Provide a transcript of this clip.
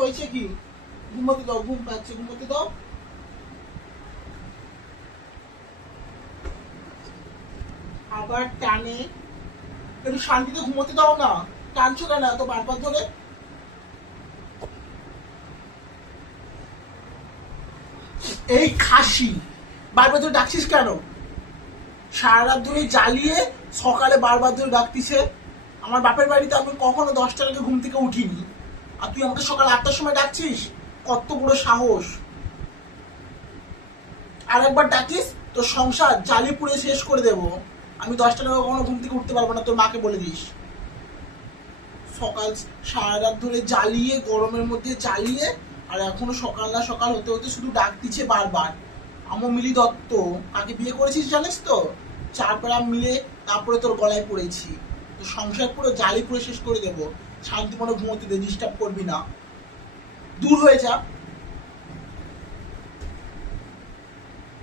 হয়েছে কি? ঘুমোতে দাও, ঘুম পাচ্ছে, ঘুমোতে দাও। আবার টানে, একটু শান্তিতে ঘুমোতে দাও না। টানছো কেন এত বারবার ধরে? এই খাসি, বারবার ধরে ডাকছিস কেন? সারা রাত ধরে জ্বালিয়ে সকালে বারবার ধরে ডাকতিছে। আমার বাপের বাড়িতে আমি কখনো 10টার আগে ঘুম থেকে উঠিনি, আর তুই আমাকে সকাল 8টার সময় ডাকছিস? কত বড় সাহস! আর একবার ডাকিস তোর সংসার জ্বালিয়ে পুড়ে শেষ করে দেবো। আমি 10টার আগে কখনো ঘুম থেকে উঠতে পারবো না, তোর মাকে বলে দিস। সকাল সারা রাত ধরে জ্বালিয়ে, গরমের মধ্যে জ্বালিয়ে, আর এখনো সকাল না সকাল হতে হতে শুধু ডাক দিচ্ছে বারবার। মিলি দত্ত, কাকে বিয়ে করেছিস জানিস তো? 4 গ্রাম মিলে তারপরে তোর গলায় পড়েছি। তো সংসার পুরো জ্বালি পুরো শেষ করে দেবো। শান্তি মনে ঘুমোতে দে, ডিস্টার্ব করবি না। দূর হয়ে যা।